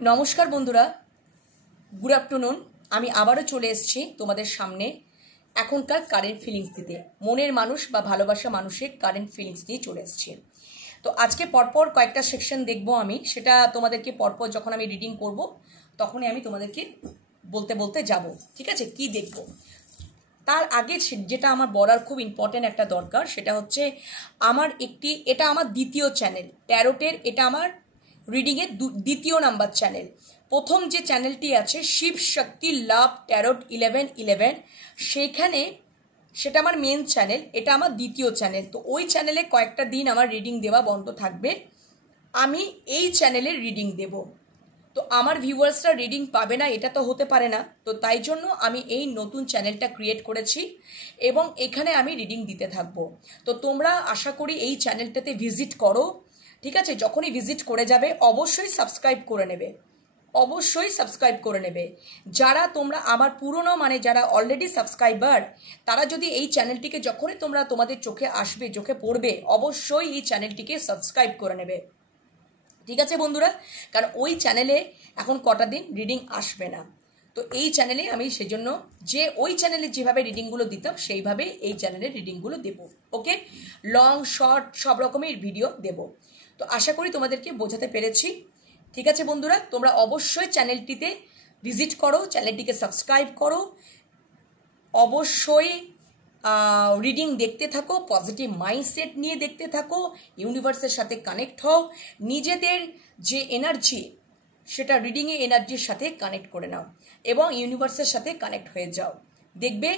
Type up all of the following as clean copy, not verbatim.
নমস্কার বন্ধুরা, good afternoon. আমি আবারও চলে এসেছি তোমাদের সামনে এখনকার কারেন্ট ফিলিংস দিতে। মনের মানুষ বা ভালোবাসা মানুষের কারেন্ট ফিলিংস নিয়ে চলে এসেছি। তো আজকে পরপর কয়েকটা সেকশন দেখবো আমি, সেটা তোমাদেরকে পরপর যখন আমি রিডিং করব তখনই আমি তোমাদেরকে বলতে বলতে যাব, ঠিক আছে, কি দেখব। তার আগে যেটা আমার বলার খুব ইম্পর্টেন্ট একটা দরকার, সেটা হচ্ছে এটা আমার দ্বিতীয় চ্যানেল ট্যারোটের। এটা আমার রিডিংয়ের দ্বিতীয় নাম্বার চ্যানেল। প্রথম যে চ্যানেলটি আছে শিব শক্তি লাভ ট্যারোট 1111, সেটা আমার মেন চ্যানেল, এটা আমার দ্বিতীয় চ্যানেল। তো ওই চ্যানেলে কয়েকটা দিন আমার রিডিং দেওয়া বন্ধ থাকবে, আমি এই চ্যানেলের রিডিং দেব। তো আমার ভিউয়ার্সরা রিডিং পাবে না এটা তো হতে পারে না, তো তাই জন্য আমি এই নতুন চ্যানেলটা ক্রিয়েট করেছি এবং এখানে আমি রিডিং দিতে থাকবো। তো তোমরা আশা করি এই চ্যানেলটাতে ভিজিট করো, ঠিক আছে। যখনই ভিজিট করে যাবে অবশ্যই সাবস্ক্রাইব করে নেবে, অবশ্যই সাবস্ক্রাইব করে নেবে। যারা তোমরা আমার পুরনো যারা অলরেডি সাবস্ক্রাইবার, তারা যদি এই চ্যানেলটিকে যখনই তোমরা তোমাদের চোখে আসবে, চোখে পড়বে, অবশ্যই এই চ্যানেলটিকে সাবস্ক্রাইব করে নেবে, ঠিক আছে বন্ধুরা। কারণ ওই চ্যানেলে এখন কটা দিন রিডিং আসবে না। তো এই চ্যানেলে আমি সেজন্য ওই চ্যানেলে যেভাবে রিডিংগুলো দিতাম সেইভাবে এই চ্যানেলের রিডিংগুলো দেবো। ওকে, লং শর্ট সব রকমের ভিডিও দেব। তো আশা করি তোমাদেরকে বোঝাতে পেরেছি, ঠিক আছে বন্ধুরা। তোমরা অবশ্যই চ্যানেলটিতে ভিজিট করো, চ্যানেলটিকে সাবস্ক্রাইব করো, অবশ্যই রিডিং দেখতে থাকো, পজিটিভ মাইন্ডসেট নিয়ে দেখতে থাকো, ইউনিভার্সের সাথে কানেক্ট হও, নিজেদের যে এনার্জি সেটা রিডিংয়ে এনার্জির সাথে কানেক্ট করে নাও এবং ইউনিভার্সের সাথে কানেক্ট হয়ে যাও। দেখবে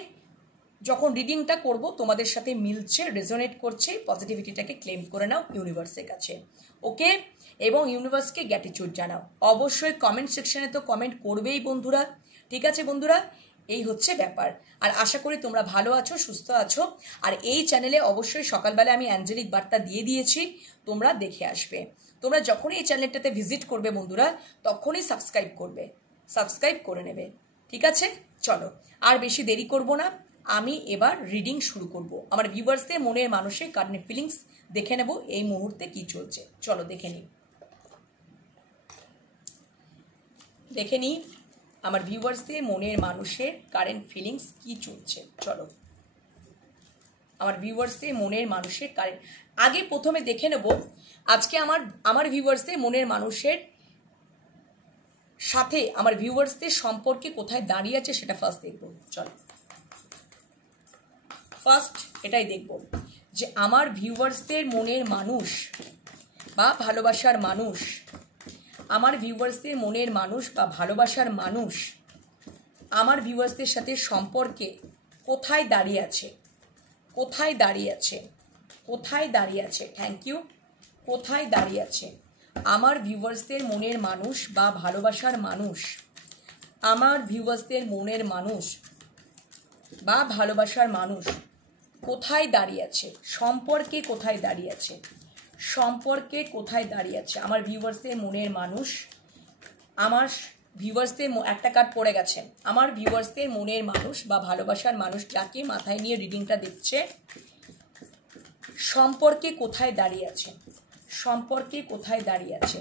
যখন রিডিংটা করব তোমাদের সাথে মিলছে, রেজোনেট করছে, পজিটিভিটিটাকে ক্লেম করে নাও ইউনিভার্সের কাছে। ওকে, এবং ইউনিভার্সকে গ্র্যাটিটিউড জানাও। অবশ্যই কমেন্ট সেকশনে তো কমেন্ট করবেই বন্ধুরা, ঠিক আছে বন্ধুরা। এই হচ্ছে ব্যাপার। আর আশা করি তোমরা ভালো আছো, সুস্থ আছো। আর এই চ্যানেলে অবশ্যই সকালবেলা আমি অ্যাঞ্জেলিক বার্তা দিয়ে দিয়েছি, তোমরা দেখে আসবে। তোমরা যখনই এই চ্যানেলটাতে ভিজিট করবে বন্ধুরা, তখনই সাবস্ক্রাইব করবে, সাবস্ক্রাইব করে নেবে, ঠিক আছে। চলো আর বেশি দেরি করব না, আমি এবার রিডিং শুরু করব। আমার ভিউয়ার্সদের মনের মানুষের কারেন্ট ফিলিংস দেখে নেব এই মুহূর্তে কি চলছে। চলো দেখে নিই আমার ভিউয়ার্সদের মনের মানুষের কারেন্ট ফিলিংস কি চলছে। চলো আমার ভিউয়ার্সদের মনের মানুষের আগে প্রথমে দেখে নেব আজকে আমার ভিউয়ার্সদের মনের মানুষের সাথে আমার ভিউয়ার্সদের সম্পর্কে কোথায় দাঁড়িয়ে আছে সেটা ফার্স্ট দেখব। চলো ফার্স্ট এটাই দেখব যে আমার ভিউয়ার্সদের মনের মানুষ বা ভালোবাসার মানুষ, আমার ভিউয়ার্সদের মনের মানুষ বা ভালোবাসার মানুষ আমার ভিউয়ার্সদের সাথে সম্পর্কে কোথায় দাঁড়িয়ে আছে, কোথায় দাঁড়িয়ে আছে, কোথায় দাঁড়িয়ে আছে, থ্যাংক ইউ, কোথায় দাঁড়িয়ে আছে আমার ভিউয়ার্সদের মনের মানুষ বা ভালোবাসার মানুষ, আমার ভিউয়ার্সদের মনের মানুষ বা ভালোবাসার মানুষ কোথায় দাঁড়িয়ে আছে, সম্পর্কে কোথায় দাঁড়িয়ে আছে, সম্পর্কে কোথায় দাঁড়িয়ে আছে আমার ভিউয়ার্সদের মনের মানুষ। আমার ভিউয়ার্সদের একটা কার্ড পড়ে গেছে, আমার ভিউয়ার্সদের মনের মানুষ বা ভালোবাসার মানুষ যাকে মাথায় নিয়ে রিডিংটা দেখছে, সম্পর্কে কোথায় দাঁড়িয়ে আছে, সম্পর্কে কোথায় দাঁড়িয়ে আছে,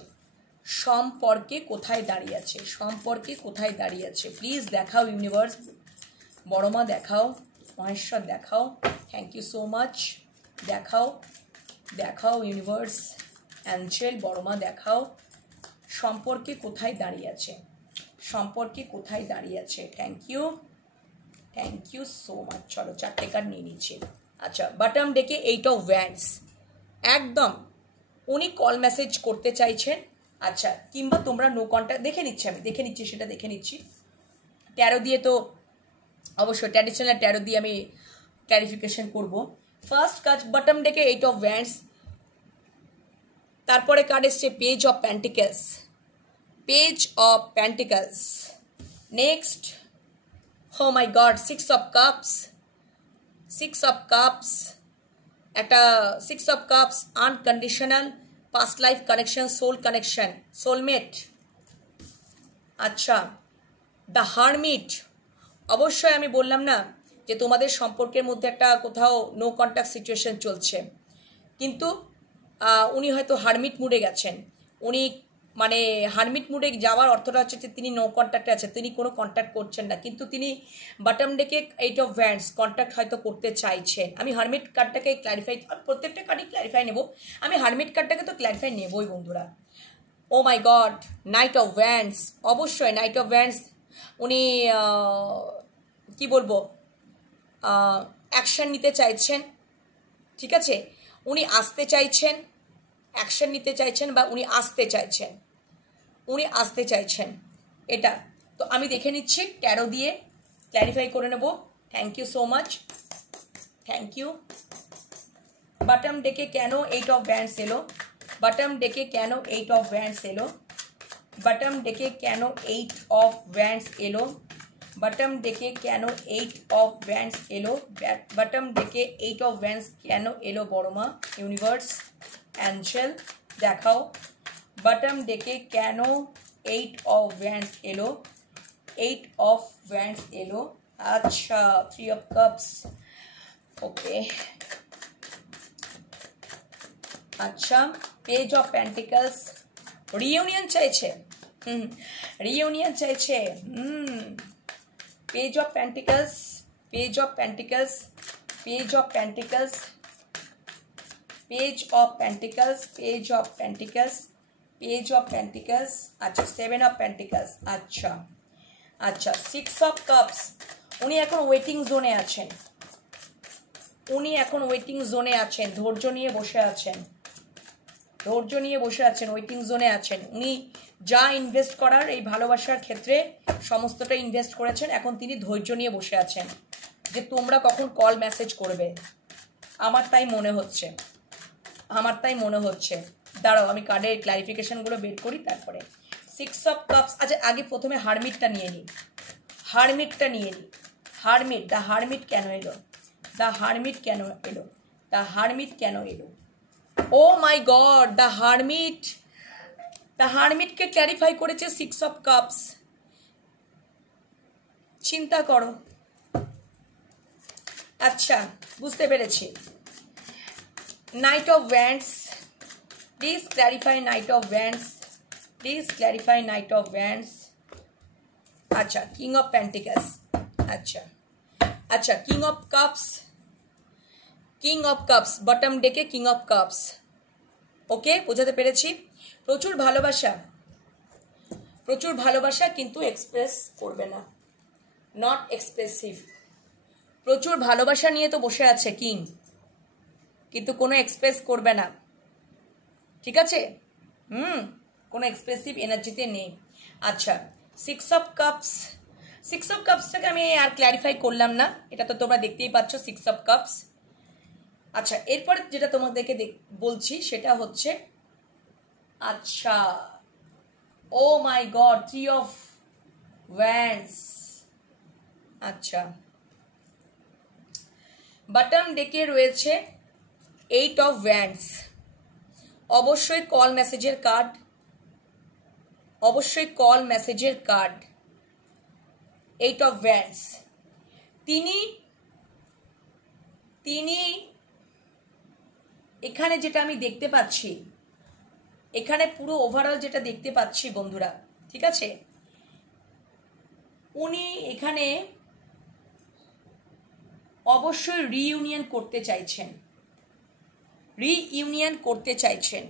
সম্পর্কে কোথায় দাঁড়িয়ে আছে, সম্পর্কে কোথায় দাঁড়িয়ে আছে। প্লিজ দেখাও ইউনিভার্স, বড়মা দেখাও, মহেশ্বর দেখাও, থ্যাংক ইউ সো মাচ। দেখাও দেখাও ইউনিভার্স, অ্যাঞ্জেল, বড়মা দেখাও সম্পর্কে কোথায় দাঁড়িয়ে আছে, সম্পর্কে কোথায় দাঁড়িয়ে আছে। Thank you so much. চলো চারটে কার্ড নিয়ে নিচ্ছি। আচ্ছা, বটম ডেকে 8 অফ ওয়ান্ডস, একদম উনি কল মেসেজ করতে চাইছেন, আচ্ছা, কিংবা তোমরা নো কন্ট্যাক্ট, দেখে নিচ্ছি সেটা দেখে নিচ্ছি। ট্যারো দিয়ে তো অবশ্যই ট্র্যাডিশনাল ট্যারো দিয়ে আমি ক্ল্যারিফিকেশন করব। ফার্স্ট কাজ বটম ডেকে 8 অফ ওয়ান্ডস, তারপরে কার্ড এসছে page of pentacles, page of pentacles. Next, oh my god, 6 of cups, 6 of cups, একটা 6 of cups, unconditional past life connection, soul connection, soulmate. আচ্ছা, the hermit, অবশ্যই আমি বললাম না যে তোমাদের সম্পর্কের মধ্যে একটা কোথাও নো কন্ট্যাক্ট সিচুয়েশন চলছে, কিন্তু উনি হয়তো হারমিট মুডে গেছেন, উনি মানে হারমিট মুডে যাওয়ার অর্থটা হচ্ছে যে তিনি নো কন্ট্যাক্টে আছে, তিনি কোনো কন্ট্যাক্ট করছেন না, কিন্তু তিনি বটম ডেকে 8 অফ ভ্যান্ডস কন্ট্যাক্ট হয়তো করতে চাইছেন। আমি হারমিট কার্ডটাকে ক্ল্যারিফাই, প্রত্যেকটা কার্ডই ক্ল্যারিফাই নেব, আমি হারমিট কার্ডটাকে তো ক্ল্যারিফাই নেবই বন্ধুরা। ও my god, night of wands, অবশ্যই নাইট অফ ভ্যান্ডস উনি কি বলবো অ্যাকশন নিতে চাইছেন, ঠিক আছে, উনি আসতে চাইছেন, অ্যাকশন নিতে চাইছেন বা উনি আসতে চাইছেন, উনি আসতে চাইছেন এটা। তো আমি দেখে নিচ্ছি ট্যারো দিয়ে ক্ল্যারিফাই করে নেব। Thank you so much, thank you. Bottom ডেকে কেন 8 অফ ভ্যান্ডস এলো, বটম ডেকে কেন 8 অফ ভ্যান্ডস এলো, বটম ডেকে কেন 8 অফ ভ্যান্ডস এলো, বটম ডেকে কেন 8 অফ ভ্যান্ডস এলো, বটম ডেকে 8 অফ ভ্যান্ডস কেন এলো বড়মা, ইউনিভার্স অ্যাঞ্জেল দেখাও, বটম ডেকে কেন 8 অফ ভ্যান্ডস এলো, 8 অফ ভ্যান্ডস এলো। আচ্ছা 3 অফ কাপস, ওকে। আচ্ছা পেজ অফ পেন্টিকলস, রিইউনিয়ন চাইছে, রিইউনিয়ন চাইছে, page of pentacles, page of pentacles, page of pentacles, page of pentacles, page of pentacles, page of pentacles. আচ্ছা 7 অফ পেন্টিকলস। আচ্ছা আচ্ছা 6 of cups, উনি এখন ওয়েটিং জোনে আছেন, উনি এখন ওয়েটিং জোনে আছেন, ধৈর্য নিয়ে বসে আছেন, ধৈর্য নিয়ে বসে আছেন, ওয়েটিং জোনে আছেন। উনি যা ইনভেস্ট করার এই ভালোবাসার ক্ষেত্রে সমস্তটা ইনভেস্ট করেছেন, এখন তিনি ধৈর্য নিয়ে বসে আছেন যে তোমরা কখন কল মেসেজ করবে। আমার তাই মনে হচ্ছে, আমার তাই মনে হচ্ছে। দাঁড়াও আমি কার্ডের ক্লারিফিকেশনগুলো বের করি তারপরে। 6 অফ কাপস, আচ্ছা আগে প্রথমে হারমিটটা নিয়ে নিই, হারমিটটা নিয়ে নিই। হারমিট, দ্য হারমিট কেন এলো, দ্য হারমিট কেন এলো, দ্য হারমিট কেন এলো। Oh my god, the hermit, the হারমিটকে ক্ল্যারিফাই করেছে 6 অফ কাপস। চিন্তা করো। আচ্ছা বুঝতে পেরেছি। Knight of wands, please clarify knight of wands, please clarify knight of wands. আচ্ছা কিং অফ পেন্টিকলস, আচ্ছা আচ্ছা king of cups, king of cups, bottom ডেকে কিং অফ কাপস। ওকে বোঝাতে পেরেছি। প্রচুর ভালোবাসা, প্রচুর ভালোবাসা কিন্তু এক্সপ্রেস করবে না, নট এক্সপ্রেসিভ। প্রচুর ভালোবাসা নিয়ে তো বসে আছে কিং, কিন্তু কোনো এক্সপ্রেস করবে না, ঠিক আছে, কোনো এক্সপ্রেসিভ এনার্জিতে নেই। আচ্ছা 6 অফ কাপস, 6 অফ কাপসটাকে আমি আর ক্ল্যারিফাই করলাম না, এটা তো তোমরা দেখতেই পাচ্ছ 6 অফ কাপস। আচ্ছা এরপরে যেটা তোমাদেরকে বলছি সেটা হচ্ছে, আচ্ছা ও মাই গড 3 অফ ভ্যান্ডস। আচ্ছা বটম ডেকে রয়েছে 8 অফ ভ্যান্ডস, অবশ্যই কল মেসেজের কার্ড, অবশ্যই কল মেসেজের কার্ড। 8 অফ ভ্যান্ডস, তিনি তিনি এখানে যেটা আমি দেখতে পাচ্ছি, এখানে পুরো ওভারঅল যেটা দেখতে পাচ্ছি বন্ধুরা, ঠিক আছে, উনি এখানে অবশ্যই রিইউনিয়ন করতে চাইছেন, রিইউনিয়ন করতে চাইছেন,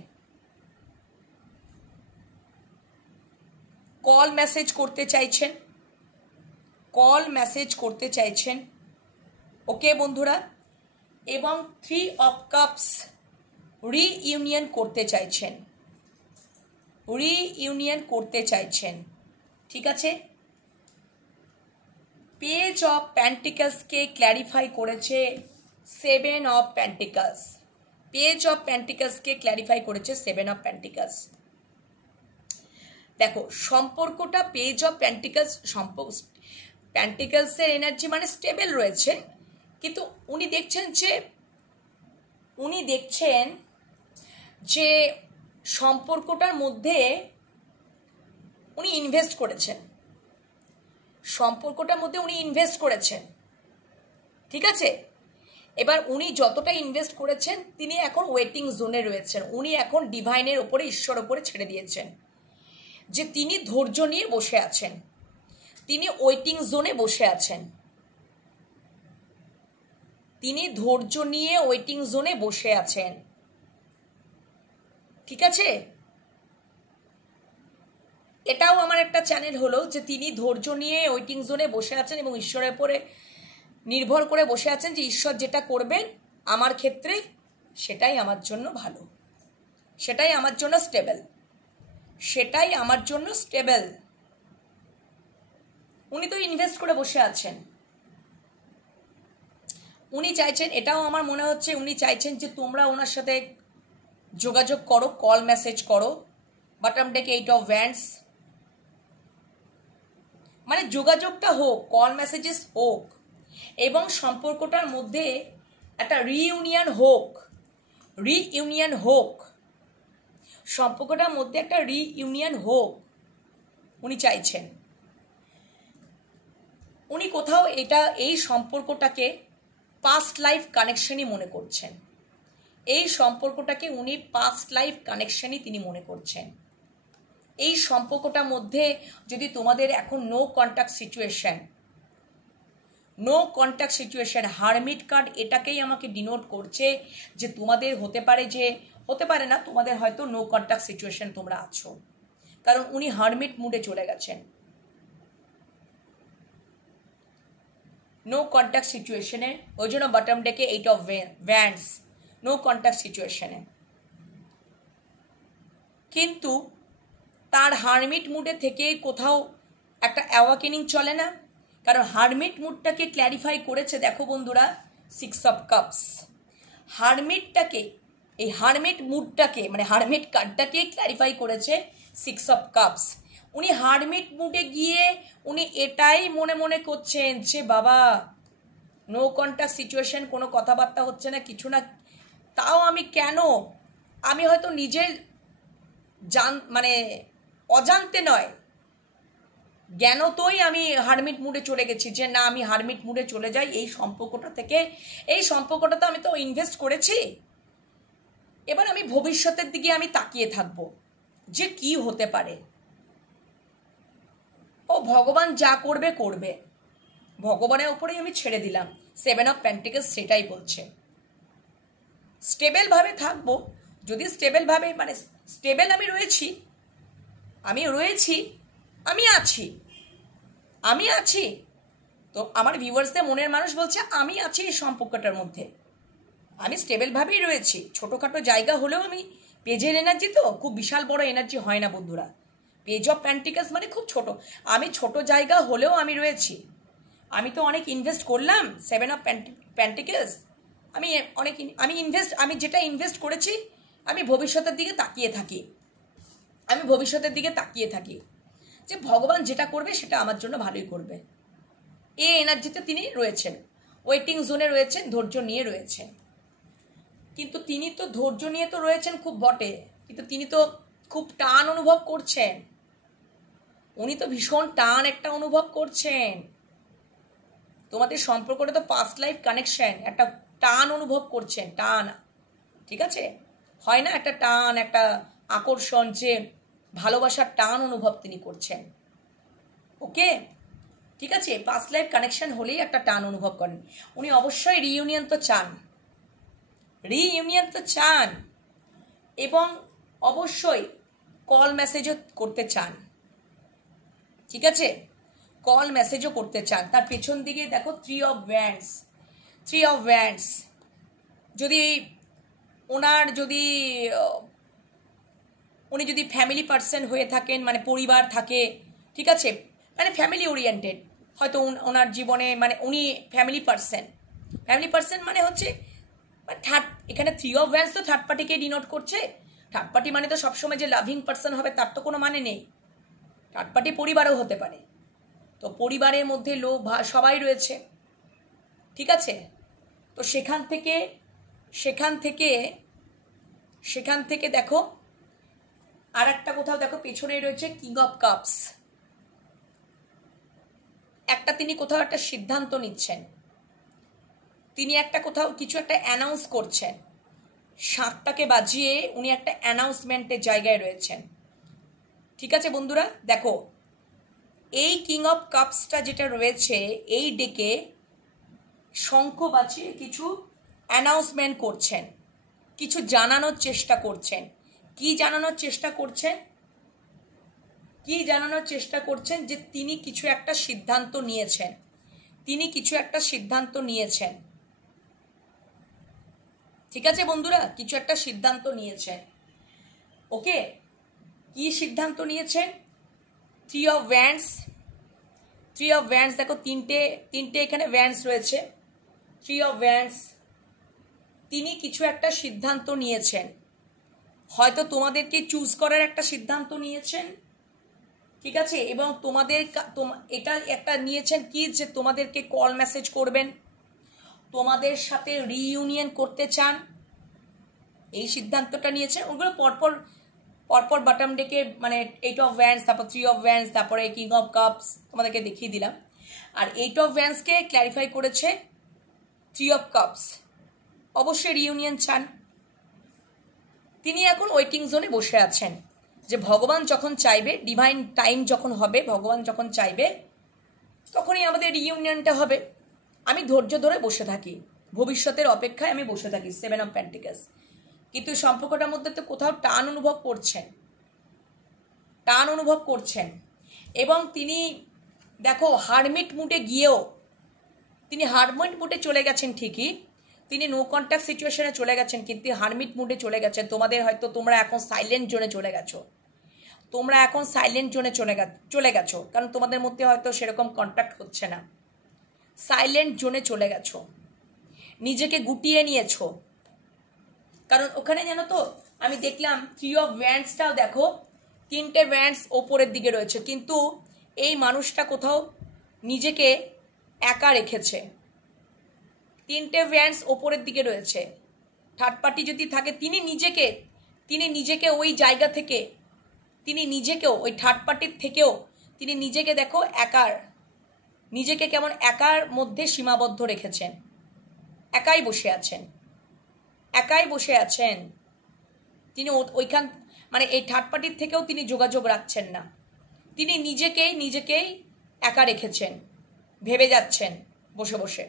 কল মেসেজ করতে চাইছেন, কল মেসেজ করতে চাইছেন। ওকে বন্ধুরা, এবং 3 অফ কাপস, রিইউনিয়ন করতে চাইছেন, রিইউনিয়ন করতে চাইছেন, ঠিক আছে। পেজ অফ পেন্টিকলসকে ক্ল্যারিফাই করেছে 7 অফ পেন্টিকলস, পেজ অফ পেন্টিকলসকে ক্ল্যারিফাই করেছে 7 অফ পেন্টিকলস। দেখো সম্পর্কটা পেজ অফ পেন্টিকলস, পেন্টিকলসের এনার্জি মানে স্টেবল রয়েছে, কিন্তু উনি দেখছেন যে সম্পর্কটার মধ্যে উনি ইনভেস্ট করেছেন, সম্পর্কটার মধ্যে উনি ইনভেস্ট করেছেন, ঠিক আছে। এবার উনি যতটা ইনভেস্ট করেছেন তিনি এখন ওয়েটিং জোনে রয়েছেন, উনি এখন ডিভাইনের ওপরে, ঈশ্বর ওপরে ছেড়ে দিয়েছেন। যে তিনি ধৈর্য নিয়ে বসে আছেন, তিনি ওয়েটিং জোনে বসে আছেন, তিনি ধৈর্য নিয়ে ওয়েটিং জোনে বসে আছেন। ঠিক আছে, এটাও আমার একটা চ্যানেল হলো যে তিনি ধৈর্য নিয়ে ওয়েটিং জোনে বসে আছেন এবং ঈশ্বরের উপরে নির্ভর করে বসে আছেন যে ঈশ্বর যেটা করবেন আমার ক্ষেত্রে সেটাই আমার জন্য ভালো, সেটাই আমার জন্য স্টেবল, সেটাই আমার জন্য স্টেবল। উনি তো ইনভেস্ট করে বসে আছেন, উনি চাইছেন, এটাও আমার মনে হচ্ছে উনি চাইছেন যে তোমরা ওনার সাথে যোগাযোগ করো, কল মেসেজ করো। বটম ডেক 8 অফ ওয়ান্ডস, মানে যোগাযোগটা হোক, কল মেসেজেস হোক এবং সম্পর্কটার মধ্যে একটা রিইউনিয়ন হোক, রিইউনিয়ন হোক, সম্পর্কটার মধ্যে একটা রিইউনিয়ন হোক উনি চাইছেন। উনি কোথাও এই সম্পর্কটাকে পাস্ট লাইফ কানেকশনই মনে করছেন, এই সম্পর্কটাকে উনি পাস্ট লাইফ কানেকশনই তিনি মনে করছেন। এই সম্পর্কটার মধ্যে যদি তোমাদের এখন no contact situation, hermit card এটাকেই আমাকে ডিনোট করছে যে তোমাদের হতে পারে না, তোমাদের হয়তো নো কন্ট্যাক্ট সিচুয়েশন তোমরা আছো, কারণ উনি হারমিট মুডে চলে গেছেন, নো কন্ট্যাক্ট সিচুয়েশনে। ওই জন্য বটম ডেকে 8 অফ ওয়ান্ডস, নো কন্ট্যাক্ট সিচুয়েশনে। কিন্তু তার হারমিট মুডে থেকে কোথাও একটা অ্যাওয়াকেনিং চলে না, কারণ হারমিট মুডটাকে ক্ল্যারিফাই করেছে, দেখো বন্ধুরা, 6 অফ কাপস। হারমিটটাকে, এই হারমিট মুডটাকে মানে হারমিট কার্ডটাকে ক্ল্যারিফাই করেছে 6 অফ কাপস। উনি হারমিট মুডে গিয়ে উনি এটাই মনে মনে করছেন যে বাবা নো কন্ট্যাক্ট সিচুয়েশন, কোনো কথাবার্তা হচ্ছে না, কিছু না, তাও আমি কেন, আমি হয়তো নিজের মানে অজান্তে নয়, জ্ঞানতই আমি হারমিট মুডে চলে গেছি যে না আমি হারমিট মুডে চলে যাই এই সম্পর্কটা থেকে। এই সম্পর্কটাতে আমি তো ইনভেস্ট করেছি, এবার আমি ভবিষ্যতের দিকে আমি তাকিয়ে থাকবো যে কি হতে পারে, ও ভগবান যা করবে করবে, ভগবানের উপরেই আমি ছেড়ে দিলাম। 7 অফ পেন্টিকলস সেটাই বলছে, স্টেবলভাবে থাকবো। যদি স্টেবলভাবে মানে স্টেবল আমি রয়েছি, আমি আছি, তো আমার ভিউয়ার্সদের মনের মানুষ বলছে আমি আছি এই সম্পর্কটার মধ্যে, আমি স্টেবলভাবেই রয়েছি। ছোটোখাটো জায়গা হলেও আমি, পেজের এনার্জি তো খুব বিশাল বড় এনার্জি হয় না বন্ধুরা, পেজ অফ পেন্টিকলস মানে খুব ছোট, আমি ছোট জায়গা হলেও আমি রয়েছি, আমি তো অনেক ইনভেস্ট করলাম। 7 অফ পেন্টিকলস, আমি যেটা ইনভেস্ট করেছি আমি ভবিষ্যতের দিকে তাকিয়ে থাকি, যে ভগবান যেটা করবে সেটা আমার জন্য ভালোই করবে। এই এনার্জিতে তিনি রয়েছেন, ওয়েটিং জোনে রয়েছেন, ধৈর্য নিয়ে রয়েছেন। কিন্তু তিনি তো ধৈর্য নিয়ে তো রয়েছেন খুব বটে, কিন্তু তিনি তো খুব টান অনুভব করছেন, উনি তো ভীষণ টান একটা অনুভব করছেন। তোমাদের সম্পর্কটা তো পাস্ট লাইফ কানেকশন, একটা টান অনুভব করছেন, টান, ঠিক আছে, হয় না একটা টান, একটা আকর্ষণ, যে ভালোবাসার টান অনুভব তিনি করছেন। ওকে, ঠিক আছে, পাস্ট লাইফ কানেকশন হলেই একটা টান অনুভব করেন উনি। অবশ্যই রিইউনিয়ন তো চান এবং অবশ্যই কল মেসেজও করতে চান, ঠিক আছে, কল মেসেজও করতে চান। তার পেছন দিকে দেখো 3 অফ ওয়ান্ডস। যদি উনি যদি ফ্যামিলি পার্সন হয়ে থাকেন, মানে পরিবার থাকে, ঠিক আছে, মানে ফ্যামিলি ওরিয়েন্টেড, হয়তো ওনার জীবনে মানে উনি ফ্যামিলি পার্সন মানে হচ্ছে এখানে 3 অফ ওয়ান্ডস তো থার্ড পার্টিকে ডিনোট করছে। থার্ড পার্টি মানে তো সবসময় যে লাভিং পার্সন হবে তার তো কোনো মানে নেই, থার্ড পার্টি পরিবারও হতে পারে, তো পরিবারের মধ্যে লোক সবাই রয়েছে, ঠিক আছে। তো সেখান থেকে দেখো আর একটা কোথাও দেখো পেছনে রয়েছে কিং অফ কাপস। তিনি কোথাও একটা সিদ্ধান্ত নিচ্ছেন, তিনি একটা কোথাও কিছু একটা অ্যানাউন্স করছেন, শাঁখটাকে বাজিয়ে উনি একটা অ্যানাউন্সমেন্টের জায়গায় রয়েছেন। ঠিক আছে বন্ধুরা, দেখো এই কিং অফ কাপসটা যেটা রয়েছে এই ডেকে শঙ্খ বাজিয়ে কিছু অ্যানাউন্সমেন্ট করছেন, কিছু জানানোর চেষ্টা করছেন। কি জানানোর চেষ্টা করছেন? কি জানানোর চেষ্টা করছেন? যে তিনি কিছু একটা সিদ্ধান্ত নিয়েছেন, তিনি কিছু একটা সিদ্ধান্ত নিয়েছেন। ঠিক আছে বন্ধুরা, কিছু একটা সিদ্ধান্ত নিয়েছেন। ওকে, কি সিদ্ধান্ত নিয়েছেন? Three of wands, three of wands, দেখো তিনটে এখানে ভ্যান্ডস রয়েছে। থ্রি অফ ভ্যান্ডস, তিনি কিছু একটা সিদ্ধান্ত নিয়েছেন, হয়তো তোমাদেরকে চুজ করার একটা সিদ্ধান্ত নিয়েছেন। ঠিক আছে, এবং তোমাদের এটা একটা নিয়েছেন কি, যে তোমাদেরকে কল মেসেজ করবেন, তোমাদের সাথে রিইউনিয়ন করতে চান, এই সিদ্ধান্তটা নিয়েছেন। ওগুলো পরপর পরপর বাটম ডেকে মানে 8 অফ ভ্যান্ডস, তারপর 3 অফ ভ্যান্ডস, তারপরে কিং অফ কাপস তোমাদেরকে দেখিয়ে দিলাম। আর 8 অফ ভ্যান্ডসকে ক্ল্যারিফাই করেছে 3 অফ কাপস, অবশ্যই রিইউনিয়ন চান। তিনি এখন ওয়েটিং জোনে বসে আছেন, যে ভগবান যখন চাইবে, ডিভাইন টাইম যখন হবে, ভগবান যখন চাইবে তখনই আমাদের রিইউনিয়নটা হবে। আমি ধৈর্য ধরে বসে থাকি, ভবিষ্যতের অপেক্ষায় আমি বসে থাকি। 7 অফ পেন্টিকলস, কিন্তু সম্পর্কটার মধ্যে তো কোথাও টান অনুভব করছেন, টান অনুভব করছেন। এবং তিনি দেখো হারমিট মুডে গিয়েও, তিনি হারমিট মুডে চলে গেছেন ঠিকই, তিনি নো কন্ট্যাক্ট সিচুয়েশনে চলে গেছেন, কিন্তু হারমিট মুডে চলে গেছেন। তোমাদের হয়তো তোমরা এখন সাইলেন্ট জোনে চলে গেছো, তোমরা এখন সাইলেন্ট জোনে চলে গেছো, কারণ তোমাদের মধ্যে হয়তো সেরকম কন্ট্যাক্ট হচ্ছে না। সাইলেন্ট জোনে চলে গেছো, নিজেকে গুটিয়ে নিয়েছো। কারণ ওখানে জানো তো আমি দেখলাম 3 অফ ভ্যান্ডসটাও দেখো, তিনটে ভ্যান্ডস ওপরের দিকে রয়েছে, কিন্তু এই মানুষটা কোথাও নিজেকে একা রেখেছে। তিনটে ভ্যান্ডস ওপরের দিকে রয়েছে, থার্ড পার্টি যদি থাকে তিনি নিজেকে ওই জায়গা থেকে, তিনি নিজেকেও ওই থার্ড পার্টির থেকেও তিনি নিজেকে দেখো নিজেকে কেমন একার মধ্যে সীমাবদ্ধ রেখেছেন, একাই বসে আছেন, একাই বসে আছেন। তিনি ওইখান মানে এই থার্ড পার্টির থেকেও তিনি যোগাযোগ রাখছেন না, তিনি নিজেকেই একা রেখেছেন, ভেবে যাচ্ছেন বসে বসে,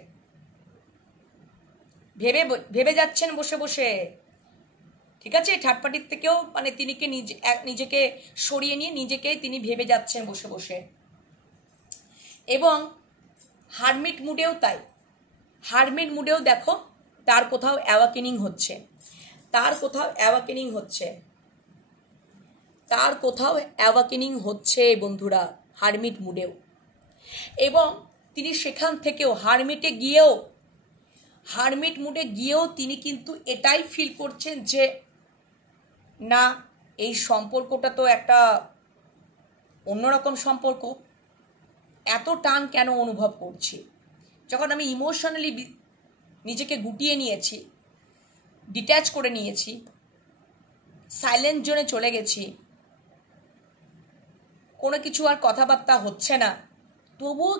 ভেবে যাচ্ছেন বসে বসে। ঠিক আছে, থার্ড পার্টির থেকেও মানে তিনি নিজেকে সরিয়ে নিয়ে নিজেকেই তিনি ভেবে যাচ্ছেন বসে বসে। এবং হারমিট মুডেও তাই, হারমিট মুডেও দেখো তার কোথাও অ্যাওয়াকেনিং হচ্ছে, তার কোথাও অ্যাওয়াকেনিং হচ্ছে, তার কোথাও অ্যাওয়াকেনিং হচ্ছে বন্ধুরা, হারমিট মুডেও। এবং তিনি সেখান থেকেও হারমিট মুডে গিয়েও তিনি কিন্তু এটাই ফিল করছেন যে না, এই সম্পর্কটা তো একটা অন্যরকম সম্পর্ক, এত টান কেন অনুভব করছি। যখন আমি ইমোশনালি নিজেকে গুটিয়ে নিয়েছি, ডিট্যাচ করে নিয়েছি, সাইলেন্ট জোনে চলে গেছি, কোনো কিছু আর কথাবার্তা হচ্ছে না, তবুও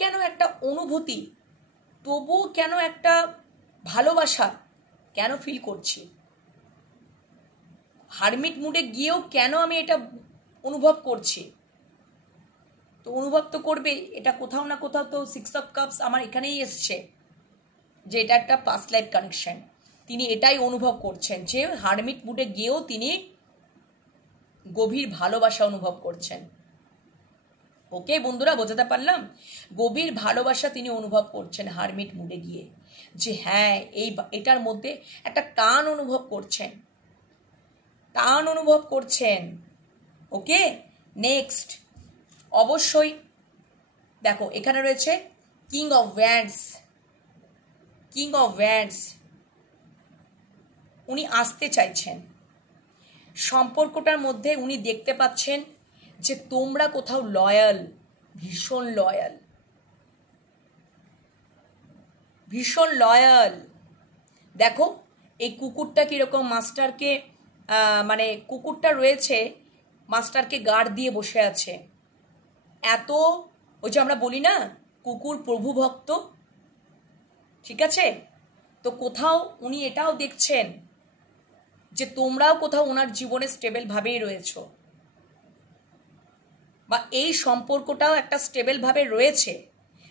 কেন একটা অনুভূতি, তবুও কেন একটা ভালোবাসা কেন ফিল করছি। হারমিট মুডে গিয়েও কেন আমি এটা অনুভব করছি। তো অনুভব তো করবেই, এটা কোথাও না কোথাও তো 6 অফ কাপস আমার এখানেই এসছে, যে এটা একটা পাস্ট লাইফ কানেকশন। তিনি এটাই অনুভব করছেন যে হারমিট মুডে গিয়েও তিনি গভীর ভালোবাসা অনুভব করছেন। ওকে বন্ধুরা, বোঝাতে পারলাম? গভীর ভালোবাসা তিনি অনুভব করছেন হারমিট মুডে গিয়ে, যে হ্যাঁ এটার মধ্যে একটা টান অনুভব করছেন, টান অনুভব করছেন। ওকে, নেক্সট অবশ্যই দেখো এখানে রয়েছে king of wands, king of wands. উনি আসতে চাইছেন সম্পর্কটার মধ্যে, উনি দেখতে পাচ্ছেন যে তোমরা কোথাও লয়াল, ভীষণ লয়াল, ভীষণ লয়াল। দেখো এই কুকুরটা কিরকম মাস্টারকে মানে কুকুরটা রয়েছে মাস্টারকে গার্ড দিয়ে বসে আছে। এত ওই যে আমরা বলি না কুকুর প্রভু ভক্ত, ঠিক আছে? তো কোথাও উনি এটাও দেখছেন যে তোমরাও কোথাও ওনার জীবনে স্টেবল ভাবেই রয়েছো, বা এই সম্পর্কটাও একটা স্টেবল ভাবে রয়েছে,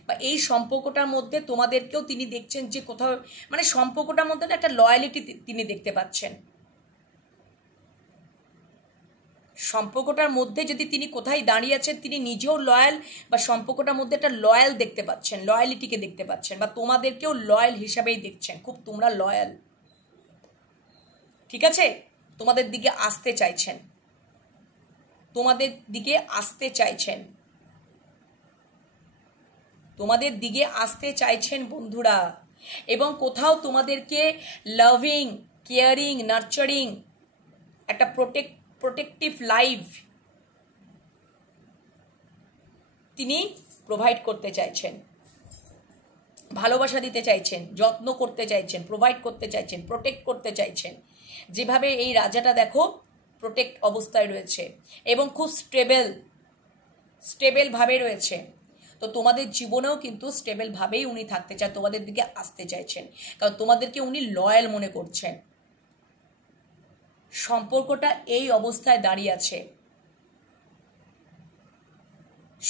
বা এই সম্পর্কটার মধ্যে তোমাদেরকেও তিনি দেখছেন যে কোথাও মানে সম্পর্কটার মধ্যে একটা লয়ালিটি তিনি দেখতে পাচ্ছেন। সম্পর্কটার মধ্যে যদি তিনি কোথায় দাঁড়িয়ে আছেন, তিনি নিজেও লয়াল, বা সম্পর্কটার মধ্যে একটা লয়াল দেখতে পাচ্ছেন, লয়ালিটিকে দেখতে পাচ্ছেন, বা তোমাদেরকেও লয়াল হিসাবেই দেখছেন, খুব তোমরা লয়াল, ঠিক আছে? তোমাদের দিকে আসতে চাইছেন, তোমাদের দিকে আসতে চাইছেন, তোমাদের দিকে আসতে চাইছেন বন্ধুরা। এবং কোথাও তোমাদেরকে লাভিং, কেয়ারিং, নার্চারিং, একটা প্রোটেক্টিভ লাইফ তিনি প্রোভাইড করতে চাইছেন, ভালোবাসা দিতে চাইছেন, যত্ন করতে চাইছেন, প্রোভাইড করতে চাইছেন, প্রোটেক্ট করতে চাইছেন। যেভাবে এই রাজাটা দেখো প্রোটেক্ট অবস্থায় রয়েছে এবং খুব স্টেবল ভাবে রয়েছে। তো তোমাদের জীবনেও কিন্তু স্টেবল ভাবেই উনি থাকতে চান, তোমাদের দিকে আসতে চাইছেন, কারণ তোমাদেরকে উনি লয়াল মনে করছেন। সম্পর্কটা এই অবস্থায় দাঁড়িয়ে আছে,